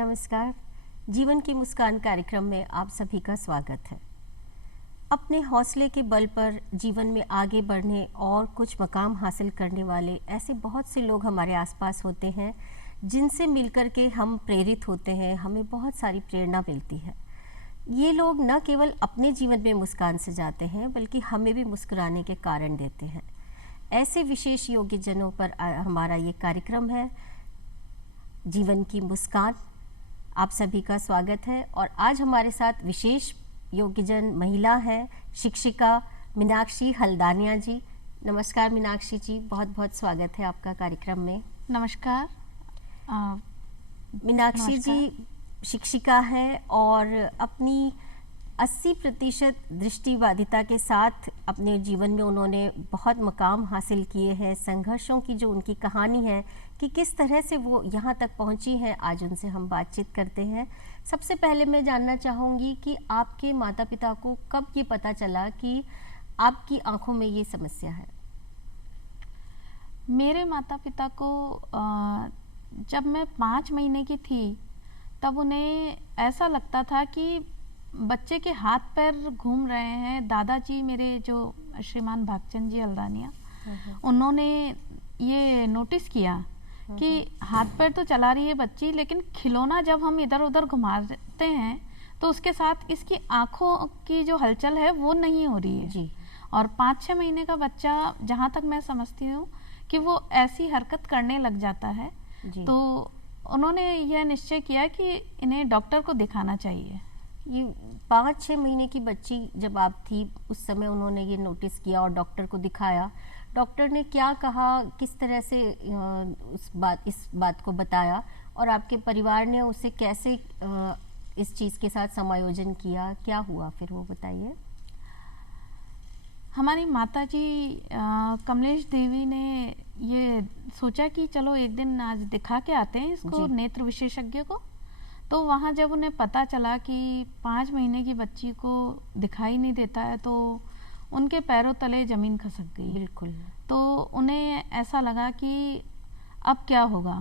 नमस्कार। जीवन की मुस्कान कार्यक्रम में आप सभी का स्वागत है। अपने हौसले के बल पर जीवन में आगे बढ़ने और कुछ मकाम हासिल करने वाले ऐसे बहुत से लोग हमारे आसपास होते हैं जिनसे मिलकर के हम प्रेरित होते हैं, हमें बहुत सारी प्रेरणा मिलती है। ये लोग न केवल अपने जीवन में मुस्कान से जाते हैं बल्कि हमें भी मुस्कुराने के कारण देते हैं। ऐसे विशेष योग्य जनों पर हमारा ये कार्यक्रम है, जीवन की मुस्कान। आप सभी का स्वागत है और आज हमारे साथ विशेष योग्यजन महिला है, शिक्षिका मीनाक्षी हल्दानिया जी। नमस्कार मीनाक्षी जी, बहुत बहुत स्वागत है आपका कार्यक्रम में। नमस्कार। मीनाक्षी जी शिक्षिका है और अपनी 80% दृष्टिबाधिता के साथ अपने जीवन में उन्होंने बहुत मकाम हासिल किए हैं। संघर्षों की जो उनकी कहानी है कि किस तरह से वो यहाँ तक पहुँची हैं, आज उनसे हम बातचीत करते हैं। सबसे पहले मैं जानना चाहूँगी कि आपके माता पिता को कब ये पता चला कि आपकी आंखों में ये समस्या है? मेरे माता पिता को जब मैं 5 महीने की थी तब उन्हें ऐसा लगता था कि बच्चे के हाथ पैर घूम रहे हैं। दादाजी मेरे जो श्रीमान भागचंद जी हल्दानिया, उन्होंने ये नोटिस किया कि हाथ पैर तो चला रही है बच्ची, लेकिन खिलौना जब हम इधर उधर घुमाते हैं तो उसके साथ इसकी आंखों की जो हलचल है वो नहीं हो रही है जी। और 5-6 महीने का बच्चा, जहाँ तक मैं समझती हूँ कि वो ऐसी हरकत करने लग जाता है जी। तो उन्होंने यह निश्चय किया कि इन्हें डॉक्टर को दिखाना चाहिए। ये 5-6 महीने की बच्ची जब आप थी उस समय उन्होंने ये नोटिस किया और डॉक्टर को दिखाया। डॉक्टर ने क्या कहा, किस तरह से इस बात को बताया और आपके परिवार ने उसे कैसे इस चीज़ के साथ समायोजन किया? क्या हुआ फिर वो बताइए। हमारी माताजी कमलेश देवी ने ये सोचा कि चलो एक दिन आज दिखा के आते हैं इसको नेत्र विशेषज्ञ को। तो वहाँ जब उन्हें पता चला कि 5 महीने की बच्ची को दिखाई नहीं देता है तो उनके पैरों तले ज़मीन खसक गई। बिल्कुल। तो उन्हें ऐसा लगा कि अब क्या होगा।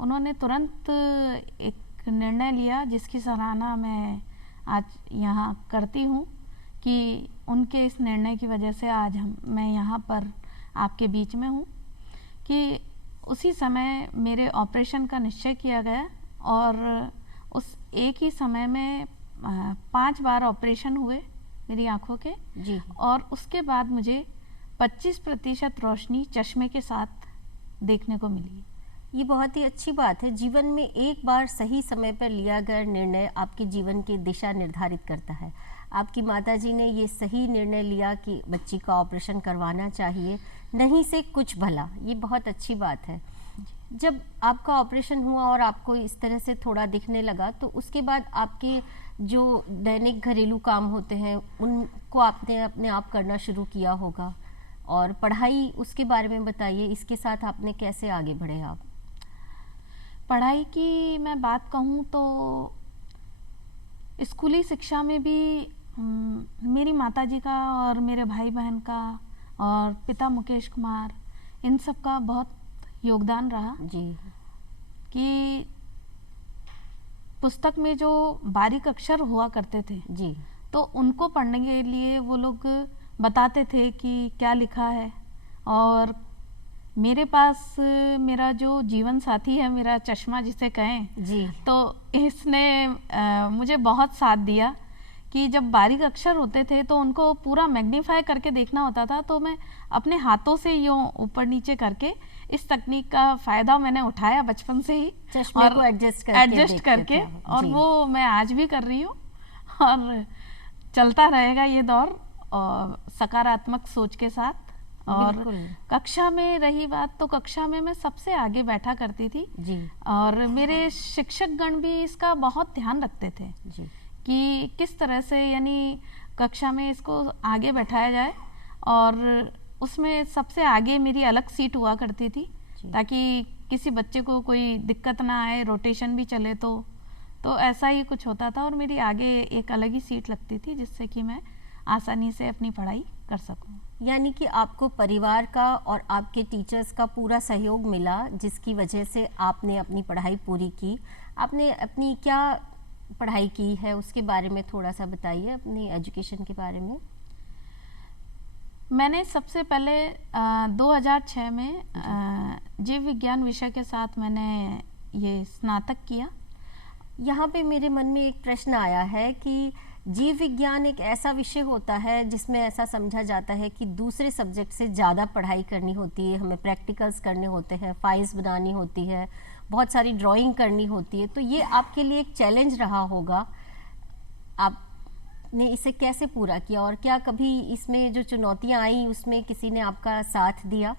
उन्होंने तुरंत एक निर्णय लिया जिसकी सराहना मैं आज यहाँ करती हूँ कि उनके इस निर्णय की वजह से आज मैं यहाँ पर आपके बीच में हूँ। कि उसी समय मेरे ऑपरेशन का निश्चय किया गया और उस एक ही समय में 5 बार ऑपरेशन हुए मेरी आँखों के जी। और उसके बाद मुझे 25% रोशनी चश्मे के साथ देखने को मिली। ये बहुत ही अच्छी बात है। जीवन में एक बार सही समय पर लिया गया निर्णय आपके जीवन की दिशा निर्धारित करता है। आपकी माताजी ने ये सही निर्णय लिया कि बच्ची का ऑपरेशन करवाना चाहिए, नहीं से कुछ भला। ये बहुत अच्छी बात है। जब आपका ऑपरेशन हुआ और आपको इस तरह से थोड़ा दिखने लगा तो उसके बाद आपके जो दैनिक घरेलू काम होते हैं उनको आपने अपने आप करना शुरू किया होगा, और पढ़ाई उसके बारे में बताइए। इसके साथ आपने कैसे आगे बढ़े आप? पढ़ाई की मैं बात कहूँ तो स्कूली शिक्षा में भी मेरी माताजी का और मेरे भाई बहन का और पिता मुकेश कुमार, इन सब का बहुत योगदान रहा जी। कि पुस्तक में जो बारीक अक्षर हुआ करते थे जी, तो उनको पढ़ने के लिए वो लोग बताते थे कि क्या लिखा है। और मेरे पास मेरा जो जीवन साथी है, मेरा चश्मा जिसे कहें जी, तो इसने मुझे बहुत साथ दिया कि जब बारीक अक्षर होते थे तो उनको पूरा मैग्नीफाई करके देखना होता था। तो मैं अपने हाथों से यूँ ऊपर नीचे करके इस तकनीक का फ़ायदा मैंने उठाया बचपन से ही, चश्मे को एडजस्ट करके और वो मैं आज भी कर रही हूँ और चलता रहेगा ये दौर और सकारात्मक सोच के साथ। और कक्षा में रही बात तो कक्षा में मैं सबसे आगे बैठा करती थी जी। और मेरे शिक्षक गण भी इसका बहुत ध्यान रखते थे जी। कि किस तरह से यानी कक्षा में इसको आगे बैठाया जाए। और उसमें सबसे आगे मेरी अलग सीट हुआ करती थी ताकि किसी बच्चे को कोई दिक्कत ना आए, रोटेशन भी चले तो ऐसा ही कुछ होता था। और मेरी आगे एक अलग ही सीट लगती थी जिससे कि मैं आसानी से अपनी पढ़ाई कर सकूं। यानी कि आपको परिवार का और आपके टीचर्स का पूरा सहयोग मिला, जिसकी वजह से आपने अपनी पढ़ाई पूरी की। आपने अपनी क्या पढ़ाई की है उसके बारे में थोड़ा सा बताइए, अपनी एजुकेशन के बारे में। मैंने सबसे पहले 2006 में जीव विज्ञान विषय के साथ मैंने ये स्नातक किया। यहाँ पे मेरे मन में एक प्रश्न आया है कि जीव विज्ञान एक ऐसा विषय होता है जिसमें ऐसा समझा जाता है कि दूसरे सब्जेक्ट से ज़्यादा पढ़ाई करनी होती है, हमें प्रैक्टिकल्स करने होते हैं, फाइल्स बनानी होती है, बहुत सारी ड्राइंग करनी होती है। तो ये आपके लिए एक चैलेंज रहा होगा, आपने इसे कैसे पूरा किया और क्या कभी इसमें जो चुनौतियाँ आई उसमें किसी ने आपका साथ दिया?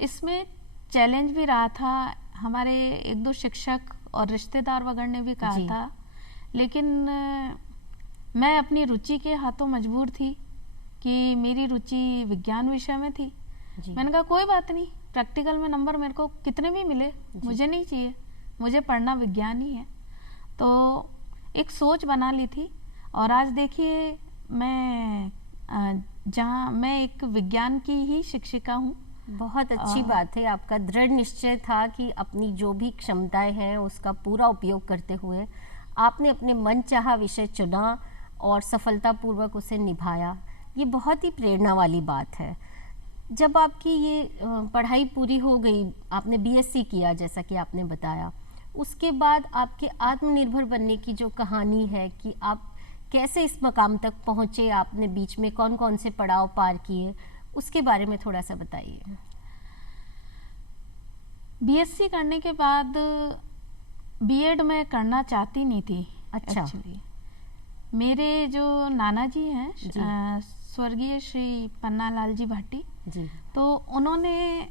इसमें चैलेंज भी रहा था, हमारे एक दो शिक्षक और रिश्तेदार वगैरह ने भी कहा था, लेकिन मैं अपनी रुचि के हाथों मजबूर थी कि मेरी रुचि विज्ञान विषय में थी। मैंने कहा कोई बात नहीं, प्रैक्टिकल में नंबर मेरे को कितने भी मिले मुझे नहीं चाहिए, मुझे पढ़ना विज्ञान ही है। तो एक सोच बना ली थी और आज देखिए मैं जहाँ मैं एक विज्ञान की ही शिक्षिका हूँ। बहुत अच्छी बात है, आपका दृढ़ निश्चय था कि अपनी जो भी क्षमताएं हैं उसका पूरा उपयोग करते हुए आपने अपने मनचाहा विषय चुना और सफलतापूर्वक उसे निभाया। ये बहुत ही प्रेरणा वाली बात है। जब आपकी ये पढ़ाई पूरी हो गई, आपने बीएससी किया जैसा कि आपने बताया, उसके बाद आपके आत्मनिर्भर बनने की जो कहानी है कि आप कैसे इस मकाम तक पहुँचे, आपने बीच में कौन कौन से पड़ाव पार किए, उसके बारे में थोड़ा सा बताइए। बीएससी करने के बाद बीएड में करना चाहती नहीं थी। अच्छा। एक्चुअली मेरे जो नाना जी हैं स्वर्गीय श्री पन्नालाल जी भाटी जी, तो उन्होंने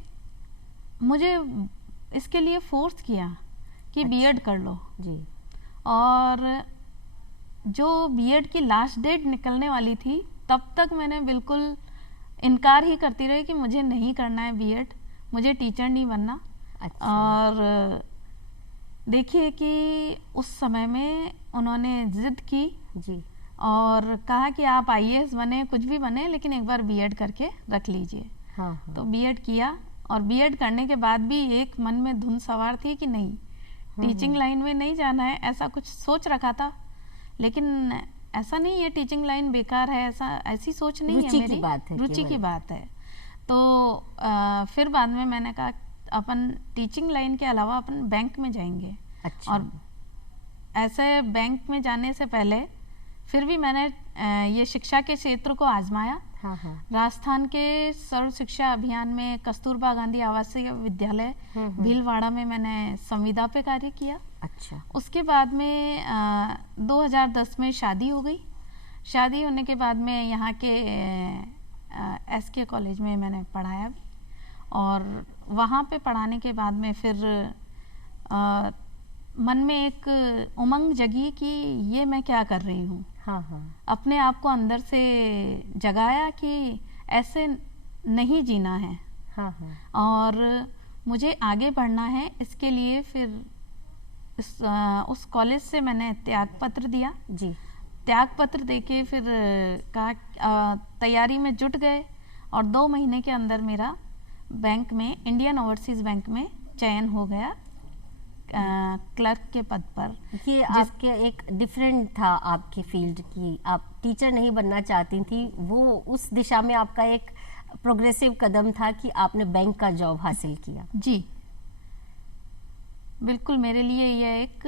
मुझे इसके लिए फोर्स किया कि बीएड कर लो जी। और जो बीएड की लास्ट डेट निकलने वाली थी तब तक मैंने बिल्कुल इनकार ही करती रही कि मुझे नहीं करना है बीएड, मुझे टीचर नहीं बनना। अच्छा। और देखिए कि उस समय में उन्होंने जिद की जी और कहा कि आप आईएएस बने, कुछ भी बने, लेकिन एक बार बीएड करके रख लीजिए। हाँ, हाँ। तो बीएड किया और बीएड करने के बाद भी एक मन में धुन सवार थी कि नहीं, टीचिंग लाइन में नहीं जाना है, ऐसा कुछ सोच रखा था। लेकिन ऐसा नहीं है टीचिंग लाइन बेकार है, ऐसी सोच नहीं है मेरी, रुचि की बात है। तो फिर बाद में मैंने कहा अपन टीचिंग लाइन के अलावा अपन बैंक में जाएंगे। अच्छा। और ऐसे बैंक में जाने से पहले फिर भी मैंने ये शिक्षा के क्षेत्र को आजमाया। हाँ, हाँ। राजस्थान के सर्व शिक्षा अभियान में कस्तूरबा गांधी आवासीय विद्यालय भीलवाड़ा में मैंने संविदा पे कार्य किया। अच्छा। उसके बाद में 2010 में शादी हो गई। शादी होने के बाद में यहाँ के एसके कॉलेज में मैंने पढ़ाया भी, और वहाँ पे पढ़ाने के बाद में फिर मन में एक उमंग जगी कि ये मैं क्या कर रही हूँ। हाँ, हाँ। अपने आप को अंदर से जगाया कि ऐसे नहीं जीना है। हाँ, हाँ। और मुझे आगे बढ़ना है। इसके लिए फिर उस कॉलेज से मैंने त्याग पत्र दिया। जी। त्याग पत्र देके फिर कहा तैयारी में जुट गए और 2 महीने के अंदर मेरा बैंक में, इंडियन ओवरसीज बैंक में चयन हो गया क्लर्क के पद पर। ये आपके एक डिफरेंट था आपकी फील्ड की, आप टीचर नहीं बनना चाहती थी, वो उस दिशा में आपका एक प्रोग्रेसिव कदम था कि आपने बैंक का जॉब हासिल किया। जी बिल्कुल, मेरे लिए यह एक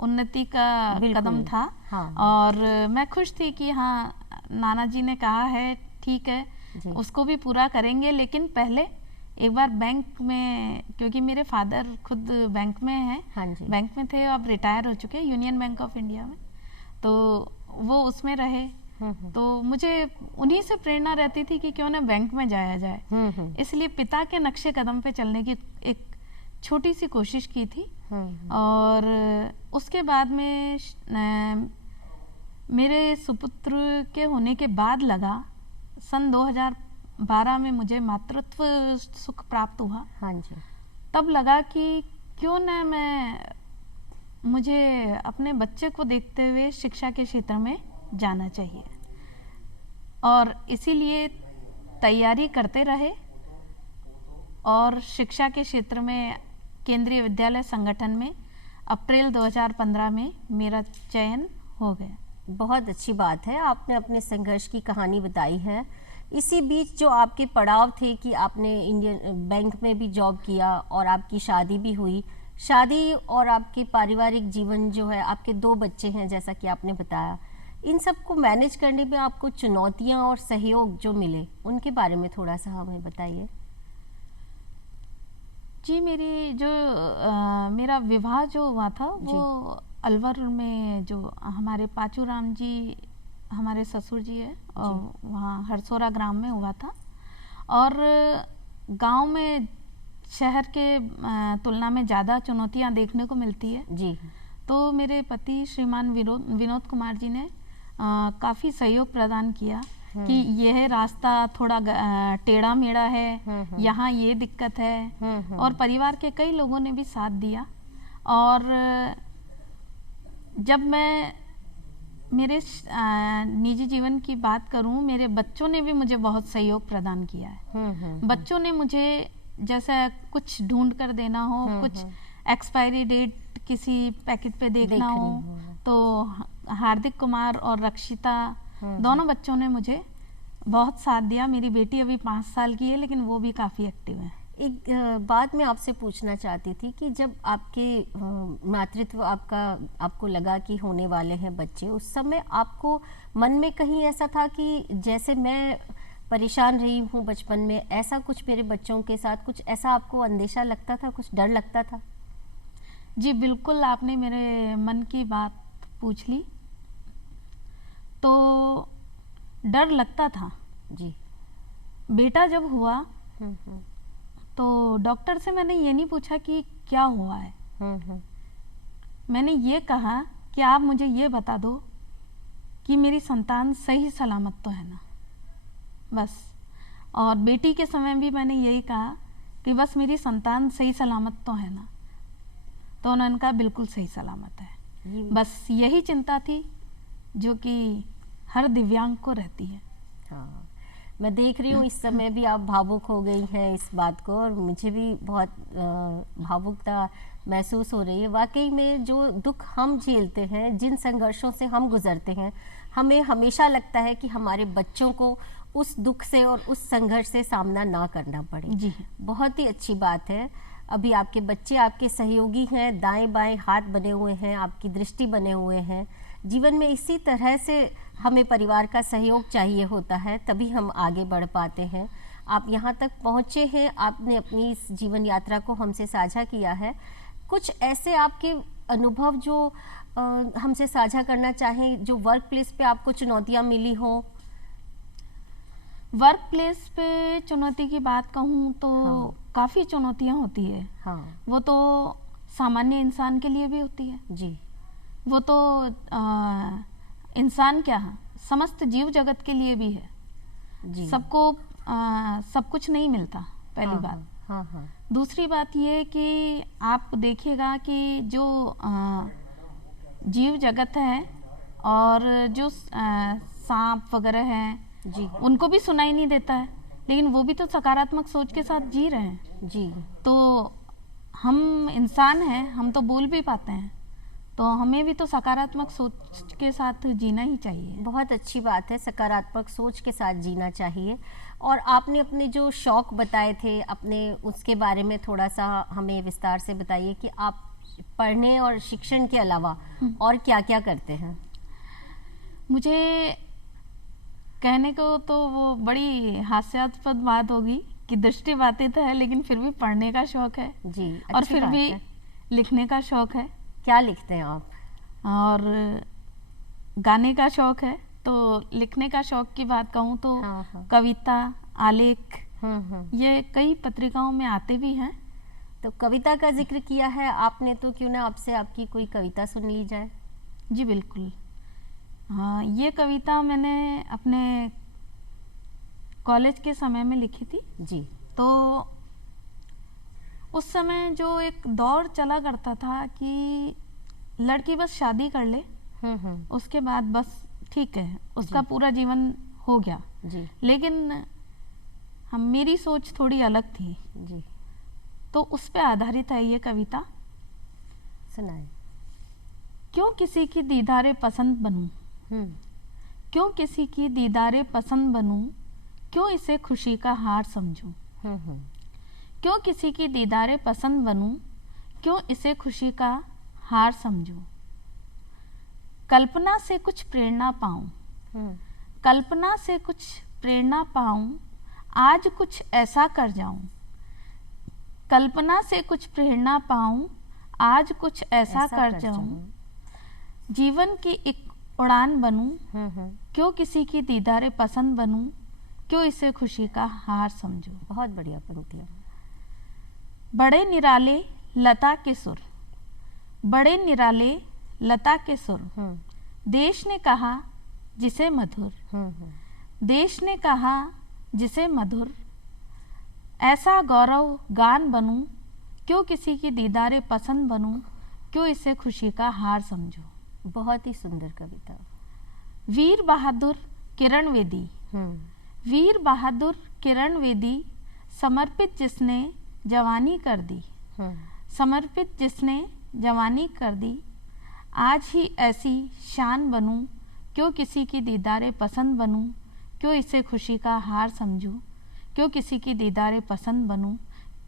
उन्नति का कदम था। हाँ। और मैं खुश थी कि हाँ, नाना जी ने कहा है ठीक है, उसको भी पूरा करेंगे, लेकिन पहले एक बार बैंक में, क्योंकि मेरे फादर खुद बैंक में हैं। हाँ जी। बैंक में थे, अब रिटायर हो चुके, यूनियन बैंक ऑफ इंडिया में, तो वो उसमें रहे। तो मुझे उन्हीं से प्रेरणा रहती थी कि क्यों ना बैंक में जाया जाए। इसलिए पिता के नक्शे कदम पे चलने की एक छोटी सी कोशिश की थी। और उसके बाद में मेरे सुपुत्र के होने के बाद लगा, सन 2012 में मुझे मातृत्व सुख प्राप्त हुआ। हाँ जी। तब लगा कि क्यों न मैं मुझे अपने बच्चे को देखते हुए शिक्षा के क्षेत्र में जाना चाहिए और इसीलिए तैयारी करते रहे और शिक्षा के क्षेत्र में केंद्रीय विद्यालय संगठन में अप्रैल 2015 में मेरा चयन हो गया। बहुत अच्छी बात है, आपने अपने संघर्ष की कहानी बताई है। इसी बीच जो आपके पड़ाव थे कि आपने इंडियन बैंक में भी जॉब किया और आपकी शादी भी हुई, शादी और आपके पारिवारिक जीवन जो है, आपके 2 बच्चे हैं जैसा कि आपने बताया, इन सब को मैनेज करने में आपको चुनौतियां और सहयोग जो मिले उनके बारे में थोड़ा सा हमें बताइए। जी, मेरा विवाह जो हुआ था वो अलवर में, जो हमारे पाचूराम जी हमारे ससुर जी है और वहाँ हरसोरा ग्राम में हुआ था। और गांव में शहर के तुलना में ज़्यादा चुनौतियां देखने को मिलती है जी। तो मेरे पति श्रीमान विनोद कुमार जी ने काफ़ी सहयोग प्रदान किया कि यह रास्ता थोड़ा टेढ़ा मेढ़ा है, यहाँ ये दिक्कत है, और परिवार के कई लोगों ने भी साथ दिया। और जब मैं मेरे निजी जीवन की बात करूं, मेरे बच्चों ने भी मुझे बहुत सहयोग प्रदान किया है। बच्चों ने मुझे जैसा कुछ ढूंढ कर देना हो, कुछ एक्सपायरी डेट किसी पैकेट पे देखना हो, तो हार्दिक कुमार और रक्षिता दोनों बच्चों ने मुझे बहुत साथ दिया। मेरी बेटी अभी 5 साल की है लेकिन वो भी काफ़ी एक्टिव है। एक बात मैं आपसे पूछना चाहती थी कि जब आपके मातृत्व आपको लगा कि होने वाले हैं बच्चे, उस समय आपको मन में कहीं ऐसा था कि जैसे मैं परेशान रही हूँ बचपन में, ऐसा कुछ मेरे बच्चों के साथ, कुछ ऐसा आपको अंदेशा लगता था, कुछ डर लगता था? जी बिल्कुल, आपने मेरे मन की बात पूछ ली। तो डर लगता था जी। बेटा जब हुआ तो डॉक्टर से मैंने ये नहीं पूछा कि क्या हुआ है, मैंने ये कहा कि आप मुझे ये बता दो कि मेरी संतान सही सलामत तो है ना, बस। और बेटी के समय भी मैंने यही कहा कि बस मेरी संतान सही सलामत तो है ना, तो उन्होंने कहा बिल्कुल सही सलामत है। बस यही चिंता थी जो कि हर दिव्यांग को रहती है। हाँ, मैं देख रही हूँ इस समय भी आप भावुक हो गई हैं इस बात को, और मुझे भी बहुत भावुकता महसूस हो रही है। वाकई में जो दुख हम झेलते हैं, जिन संघर्षों से हम गुजरते हैं, हमें हमेशा लगता है कि हमारे बच्चों को उस दुख से और उस संघर्ष से सामना ना करना पड़े। जी, बहुत ही अच्छी बात है। अभी आपके बच्चे आपके सहयोगी हैं, दाएं बाएं हाथ बने हुए हैं, आपकी दृष्टि बने हुए हैं। जीवन में इसी तरह से हमें परिवार का सहयोग चाहिए होता है, तभी हम आगे बढ़ पाते हैं। आप यहाँ तक पहुँचे हैं, आपने अपनी इस जीवन यात्रा को हमसे साझा किया है। कुछ ऐसे आपके अनुभव जो हमसे साझा करना चाहें, जो वर्क प्लेस पे आपको चुनौतियाँ मिली हो? वर्क प्लेस पे चुनौती की बात कहूँ तो काफ़ी चुनौतियाँ होती है। वो तो सामान्य इंसान के लिए भी होती है जी। वो तो इंसान क्या है, समस्त जीव जगत के लिए भी है जी। सबको सब कुछ नहीं मिलता, पहली बात। दूसरी बात ये कि आप देखिएगा कि जो जीव जगत है और जो सांप वगैरह हैं जी, उनको भी सुनाई नहीं देता है, लेकिन वो भी तो सकारात्मक सोच के साथ जी रहे हैं जी। तो हम इंसान हैं, हम तो बोल भी पाते हैं, तो हमें भी तो सकारात्मक सोच के साथ जीना ही चाहिए। बहुत अच्छी बात है, सकारात्मक सोच के साथ जीना चाहिए। और आपने अपने जो शौक बताए थे, अपने उसके बारे में थोड़ा सा हमें विस्तार से बताइए कि आप पढ़ने और शिक्षण के अलावा और क्या क्या करते हैं? मुझे कहने को तो वो बड़ी हास्यास्पद बात होगी कि दृष्टि बाधित है, लेकिन फिर भी पढ़ने का शौक है जी। और फिर भी लिखने का शौक है। क्या लिखते हैं आप? और गाने का शौक है। तो लिखने का शौक की बात कहूँ तो कविता, आलेख ये कई पत्रिकाओं में आते भी हैं। तो कविता का जिक्र किया है आपने, तो क्यों ना आपसे आपकी कोई कविता सुन ली जाए? जी बिल्कुल। हाँ, ये कविता मैंने अपने कॉलेज के समय में लिखी थी जी। तो उस समय जो एक दौर चला करता था कि लड़की बस शादी कर ले, उसके बाद बस ठीक है, उसका पूरा जीवन हो गया जी। लेकिन मेरी सोच थोड़ी अलग थी जी। तो उस पे आधारित है ये कविता। सुनाए। क्यों किसी की दीदारे पसंद बनूं, क्यों किसी की दीदारे पसंद बनूं, क्यों इसे खुशी का हार समझूं, क्यों किसी की दीदारे पसंद बनूं, क्यों इसे खुशी का हार समझूं। कल्पना से कुछ प्रेरणा पाऊं, कल्पना से कुछ प्रेरणा पाऊं, आज कुछ ऐसा कर जाऊं। कल्पना से कुछ प्रेरणा पाऊं, आज कुछ ऐसा कर जाऊं। जीवन की एक उड़ान बनूं, क्यों किसी की दीदारे पसंद बनूं, क्यों इसे खुशी का हार समझूं। बहुत बढ़िया पंक्तियां। बड़े निराले लता के सुर, बड़े निराले लता के सुर, देश ने कहा जिसे मधुर, देश ने कहा जिसे मधुर, ऐसा गौरव गान बनूं, क्यों किसी की दीदारे पसंद बनूं, क्यों इसे खुशी का हार समझूं। बहुत ही सुंदर कविता। वीर बहादुर किरण वेदी, वीर बहादुर किरण वेदी, समर्पित जिसने जवानी कर दी, समर्पित जिसने जवानी कर दी, आज ही ऐसी शान बनूं, क्यों किसी की दीदारे पसंद बनूं, क्यों इसे खुशी का हार समझूं, क्यों किसी की दीदारे पसंद बनूं,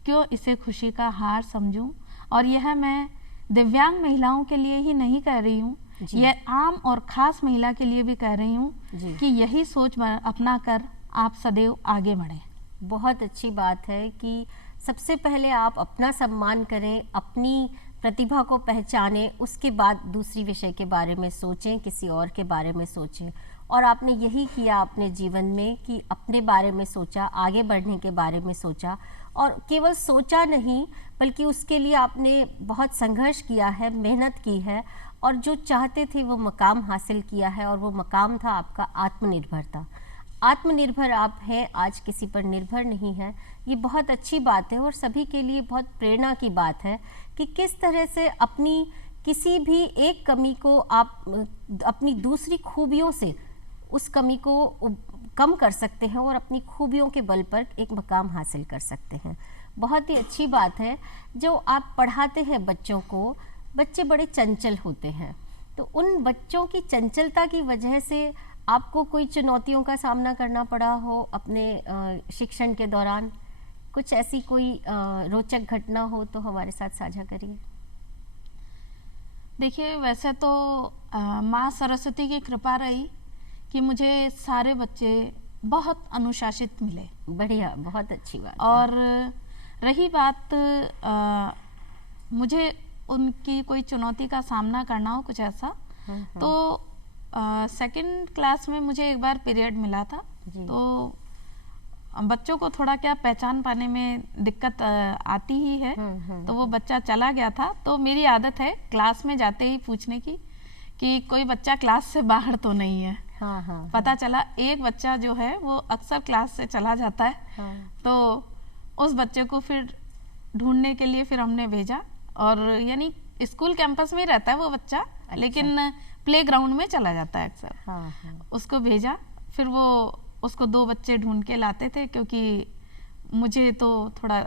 क्यों इसे खुशी का हार समझूं। और यह मैं दिव्यांग महिलाओं के लिए ही नहीं कह रही हूँ, यह आम और खास महिला के लिए भी कह रही हूँ कि यही सोच अपना कर आप सदैव आगे बढ़ें। बहुत अच्छी बात है कि सबसे पहले आप अपना सम्मान करें, अपनी प्रतिभा को पहचानें, उसके बाद दूसरी विषय के बारे में सोचें, किसी और के बारे में सोचें। और आपने यही किया अपने जीवन में कि अपने बारे में सोचा, आगे बढ़ने के बारे में सोचा, और केवल सोचा नहीं बल्कि उसके लिए आपने बहुत संघर्ष किया है, मेहनत की है, और जो चाहते थे वो मकाम हासिल किया है। और वो मकाम था आपका आत्मनिर्भरता। आत्मनिर्भर आप हैं, आज किसी पर निर्भर नहीं है। ये बहुत अच्छी बात है और सभी के लिए बहुत प्रेरणा की बात है कि किस तरह से अपनी किसी भी एक कमी को आप अपनी दूसरी खूबियों से उस कमी को कम कर सकते हैं और अपनी खूबियों के बल पर एक मकाम हासिल कर सकते हैं। बहुत ही अच्छी बात है। जो आप पढ़ाते हैं बच्चों को, बच्चे बड़े चंचल होते हैं, तो उन बच्चों की चंचलता की वजह से आपको कोई चुनौतियों का सामना करना पड़ा हो अपने शिक्षण के दौरान? कुछ ऐसी कोई रोचक घटना हो तो हमारे साथ साझा करिए। देखिए, वैसे तो माँ सरस्वती की कृपा रही कि मुझे सारे बच्चे बहुत अनुशासित मिले। बढ़िया, बहुत अच्छी बात। और रही बात मुझे उनकी कोई चुनौती का सामना करना हो कुछ ऐसा, तो सेकंड क्लास में मुझे एक बार पीरियड मिला था, तो बच्चों को थोड़ा क्या पहचान पाने में दिक्कत आती ही है। तो वो बच्चा चला गया था, तो मेरी आदत है क्लास में जाते ही पूछने की कि कोई बच्चा क्लास से बाहर तो नहीं है। पता चला एक बच्चा जो है वो अक्सर क्लास से चला जाता है। तो उस बच्चे को फिर ढूंढने के लिए फिर हमने भेजा, और यानी स्कूल कैंपस में ही रहता है वो बच्चा। अच्छा। लेकिन प्लेग्राउंड में चला जाता है अक्सर। उसको भेजा, फिर वो उसको 2 बच्चे ढूंढ के लाते थे, क्योंकि मुझे तो थोड़ा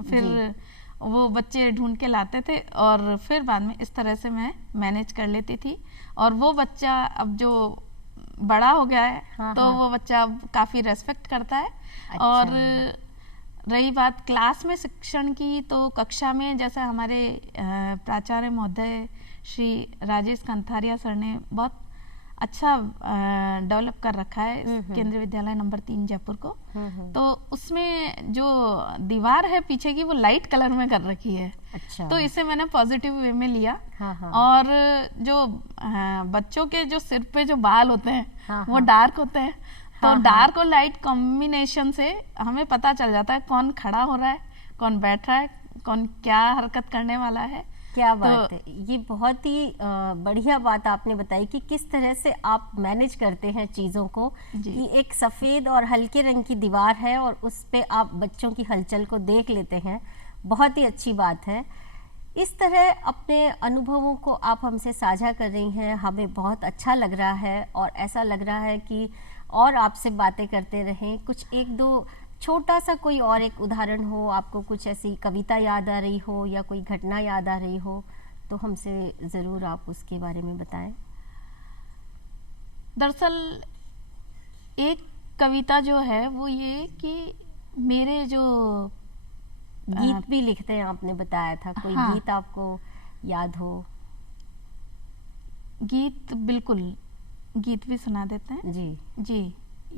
फिर वो बच्चे ढूंढ के लाते थे, और फिर बाद में इस तरह से मैं मैनेज कर लेती थी। और वो बच्चा अब जो बड़ा हो गया है, तो वो बच्चा काफ़ी रेस्पेक्ट करता है। अच्छा। और रही बात क्लास में शिक्षण की, तो कक्षा में जैसे हमारे प्राचार्य महोदय श्री राजेश कंथारिया सर ने बहुत अच्छा डेवलप कर रखा है केंद्रीय विद्यालय नंबर 3 जयपुर को। तो उसमें जो दीवार है पीछे की, वो लाइट कलर में कर रखी है। अच्छा। तो इसे मैंने पॉजिटिव वे में लिया। और जो बच्चों के जो सिर पे जो बाल होते हैं वो डार्क होते हैं, तो डार्क और लाइट कॉम्बिनेशन से हमें पता चल जाता है कौन खड़ा हो रहा है, कौन बैठ रहा है, कौन क्या हरकत करने वाला है। क्या बात है, ये बहुत ही बढ़िया बात आपने बताई कि किस तरह से आप मैनेज करते हैं चीज़ों को, कि एक सफ़ेद और हल्के रंग की दीवार है और उस पे आप बच्चों की हलचल को देख लेते हैं। बहुत ही अच्छी बात है। इस तरह अपने अनुभवों को आप हमसे साझा कर रही हैं, हमें बहुत अच्छा लग रहा है और ऐसा लग रहा है कि और आपसे बातें करते रहें। कुछ एक दो छोटा सा कोई और एक उदाहरण हो, आपको कुछ ऐसी कविता याद आ रही हो या कोई घटना याद आ रही हो, तो हमसे ज़रूर आप उसके बारे में बताएं। दरअसल एक कविता जो है वो ये कि मेरे जो गीत भी लिखते हैं आपने बताया था, कोई हाँ, गीत आपको याद हो? गीत बिल्कुल, गीत भी सुना देते हैं जी जी।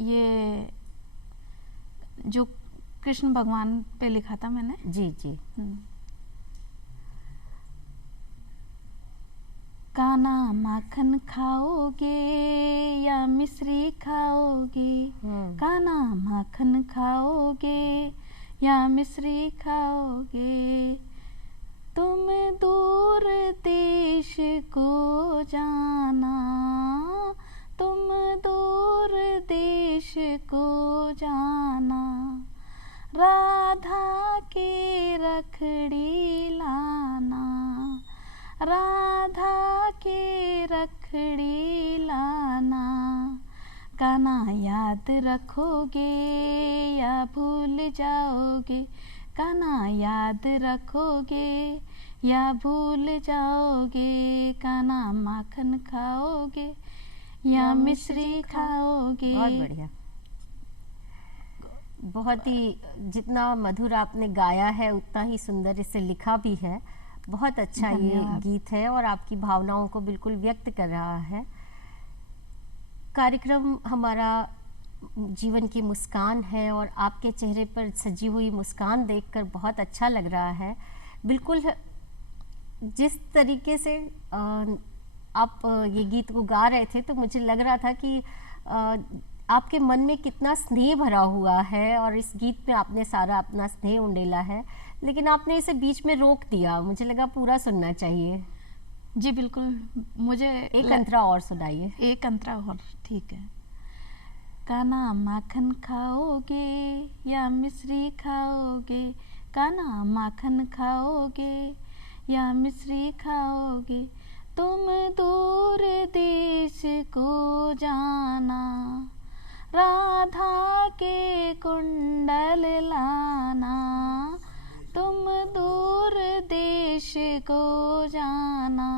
ये जो कृष्ण भगवान पे लिखा था मैंने। जी जी। काना माखन खाओगे या मिश्री खाओगे, काना माखन खाओगे या मिश्री खाओगे, तुम दूर देश को जाना, तुम दूर देश को जाना, राधा के रखड़ी लाना, राधा के रखड़ी लाना, काना याद रखोगे या भूल जाओगे, काना याद रखोगे या भूल जाओगे, काना माखन खाओगे या मिश्री खाओगे। बहुत बढ़िया, बहुत ही, जितना मधुर आपने गाया है उतना ही सुंदर इसे लिखा भी है। बहुत अच्छा ये गीत है और आपकी भावनाओं को बिल्कुल व्यक्त कर रहा है। कार्यक्रम हमारा जीवन की मुस्कान है और आपके चेहरे पर सजी हुई मुस्कान देखकर बहुत अच्छा लग रहा है। बिल्कुल जिस तरीके से आप ये गीत को गा रहे थे तो मुझे लग रहा था कि आपके मन में कितना स्नेह भरा हुआ है और इस गीत में आपने सारा अपना स्नेह उंडेला है, लेकिन आपने इसे बीच में रोक दिया। मुझे लगा पूरा सुनना चाहिए। जी बिल्कुल, मुझे एक अंतरा और सुनाइए। एक अंतरा और, ठीक है। काना माखन खाओगे या मिश्री खाओगे, काना माखन खाओगे या मिश्री खाओगे, तुम दूर देश को जाना, राधा के कुंडल लाना, तुम दूर देश को जाना,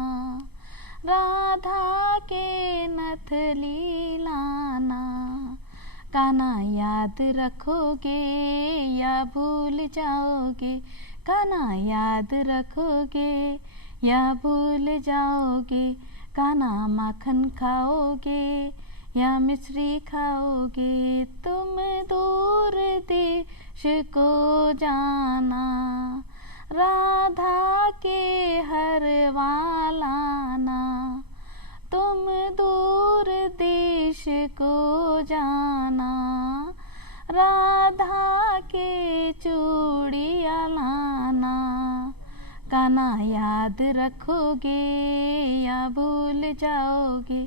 राधा के नथली लाना, काना याद रखोगे या भूल जाओगे, काना याद रखोगे या भूल जाओगे, काना माखन खाओगे या मिश्री खाओगे, तुम दूर देश को जाना, राधा के हरवा लाना, तुम दूर देश को जाना, राधा के चूड़िया लाना, काना याद रखोगे या भूल जाओगे,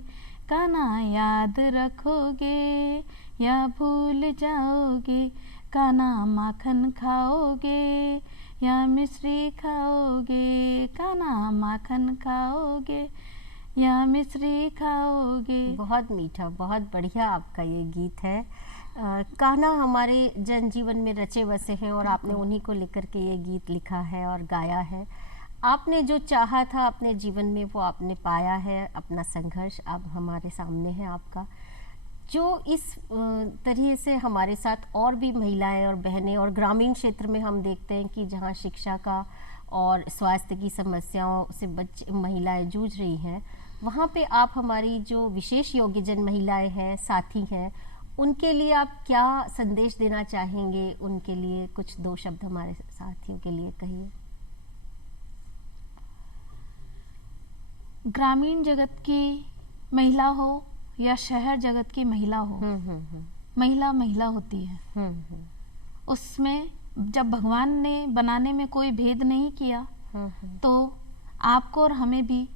काना याद रखोगे या भूल जाओगे, काना माखन खाओगे या मिश्री खाओगे, काना माखन खाओगे या मिश्री खाओगे। बहुत मीठा, बहुत बढ़िया आपका ये गीत है। कान्हा हमारे जनजीवन में रचे बसे हैं और आपने उन्हीं को लेकर के ये गीत लिखा है और गाया है। आपने जो चाहा था अपने जीवन में वो आपने पाया है। अपना संघर्ष अब हमारे सामने है आपका, जो इस तरह से हमारे साथ और भी महिलाएं और बहनें और ग्रामीण क्षेत्र में हम देखते हैं कि जहां शिक्षा का और स्वास्थ्य की समस्याओं से महिलाएं जूझ रही हैं, वहाँ पे आप हमारी जो विशेष योग्यजन महिलाएं हैं, साथी हैं, उनके लिए आप क्या संदेश देना चाहेंगे? उनके लिए कुछ दो शब्द हमारे साथियों के लिए कहिए। ग्रामीण जगत की महिला हो या शहर जगत की महिला हो, महिला महिला होती है। उसमें जब भगवान ने बनाने में कोई भेद नहीं किया, तो आपको और हमें भी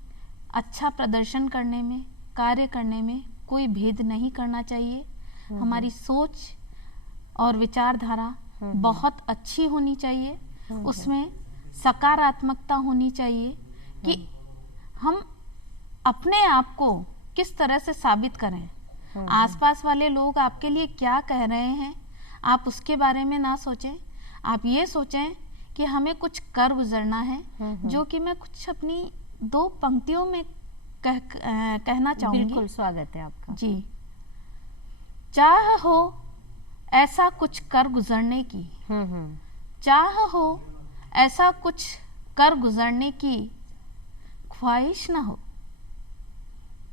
अच्छा प्रदर्शन करने में, कार्य करने में कोई भेद नहीं करना चाहिए। हमारी सोच और विचारधारा बहुत अच्छी होनी चाहिए। उसमें सकारात्मकता होनी चाहिए कि हम अपने आप को किस तरह से साबित करें। आसपास वाले लोग आपके लिए क्या कह रहे हैं, आप उसके बारे में ना सोचें। आप ये सोचें कि हमें कुछ कर गुजरना है, जो कि मैं कुछ अपनी 2 पंक्तियों में कहना चाहूंगी। बिल्कुल, स्वागत है आपका जी। चाह हो ऐसा कुछ कर गुजरने की, चाह हो ऐसा कुछ कर गुजरने की, ख्वाहिश न हो,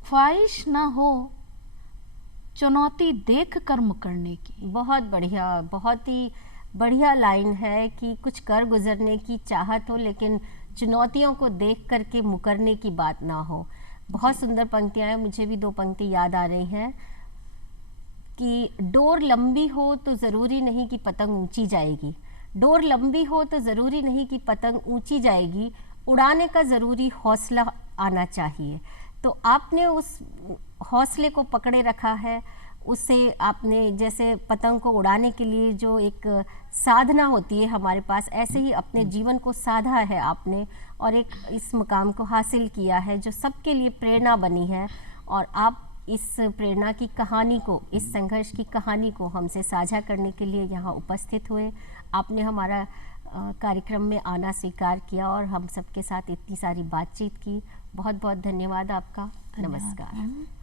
ख्वाहिश न हो चुनौती देख कर मुकरने की। बहुत बढ़िया, बहुत ही बढ़िया लाइन है कि कुछ कर गुजरने की चाहत हो, लेकिन चुनौतियों को देख करके मुकरने की बात ना हो। बहुत सुंदर पंक्तियां हैं। मुझे भी 2 पंक्ति याद आ रही हैं कि डोर लंबी हो तो ज़रूरी नहीं कि पतंग ऊंची जाएगी, डोर लंबी हो तो ज़रूरी नहीं कि पतंग ऊंची जाएगी, उड़ाने का ज़रूरी हौसला आना चाहिए। तो आपने उस हौसले को पकड़े रखा है, उससे आपने जैसे पतंग को उड़ाने के लिए जो एक साधना होती है हमारे पास, ऐसे ही अपने जीवन को साधा है आपने और एक इस मुकाम को हासिल किया है जो सबके लिए प्रेरणा बनी है। और आप इस प्रेरणा की कहानी को, इस संघर्ष की कहानी को हमसे साझा करने के लिए यहाँ उपस्थित हुए। आपने हमारा कार्यक्रम में आना स्वीकार किया और हम सबके साथ इतनी सारी बातचीत की। बहुत बहुत धन्यवाद आपका। नमस्कार।